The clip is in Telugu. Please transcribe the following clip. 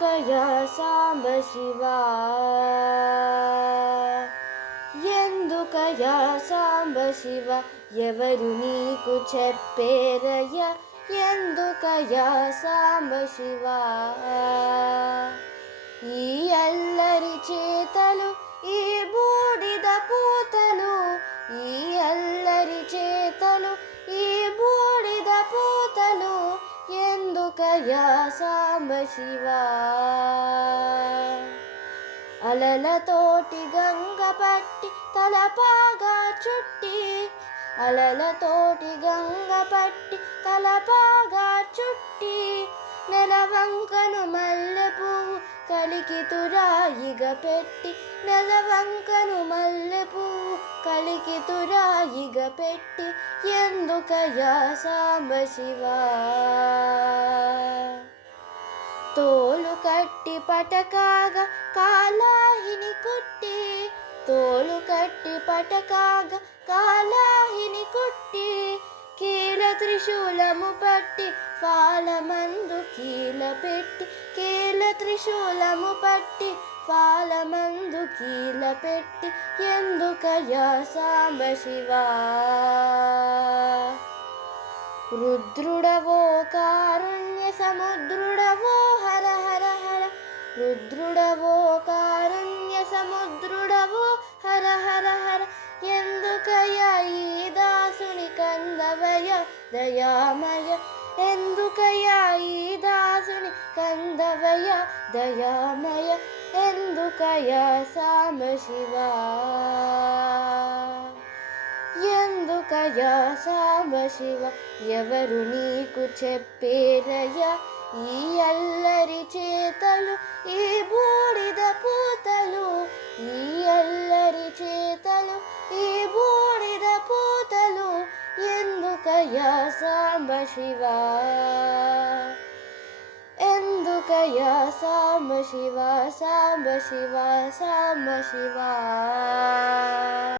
ఎందుకయ్యా సాంబశివా, ఎందుకయ్యా సాంబశివ, ఎవరు నీకు చెప్పేరయ్యా, ఎందుకయ్యా సాంబశివా. ఈ అల్లరి చేతలు, ఈ బూడిద పూతలు, ఈ అల్లరి చేతలు, ఈ బూడిద పూతలు, ఎందుకయ్యా సాంబశివా. అలలతోటి గంగ పట్టి తలపాగా చుట్టి, అలలతోటి గంగ పట్టి తలపాగా చుట్టి, నెలవంకను మల్లెపువ్వు కలికితురాయిగ పెట్టి, నెలవంకను మల్లెపువ్వు కలికితురాయిగ పెట్టి, ఎందుకయ్యా సాంబశివా. తోలు కట్టి పటకాగా కాలాహిని కుట్టి, తోలు కట్టి పటకాగా కాలాహిని కుట్టి, కీల త్రిశూలము పట్టి ఫాలమందు కీల పెట్టి, కీల త్రిశూలము పట్టి ఫాలమందు కీల పెట్టి, ఎందుకయ్యా సాంబశివా. రుద్రుడవో కారుణ్య సముద్రుడవో హర హర హర, రుద్రుడవో కారుణ్య సముద్రుడవో హర హర హర, ఎందుకయ్యా ఈ దాసుని కందవయ దయామయ, ఎందుకయ్యా ఈ దాసుని కందవయ దయామయ, ఎందుకయ్యా సాంబశివా. ఎందుకయ్యా సాంబశివ, ఎవరు నీకు చెప్పేరయ్యా, ఈ అల్లరి చేతలు, ఈ బూడిద పూతలు, ఈ అల్లరి చేతలు, ఈ బూడిద పూతలు, ఎందుకయ్యా సాంబశివా. ఎందుకయ్యా సాంబశివా, సాంబశివా, సాంబశివా.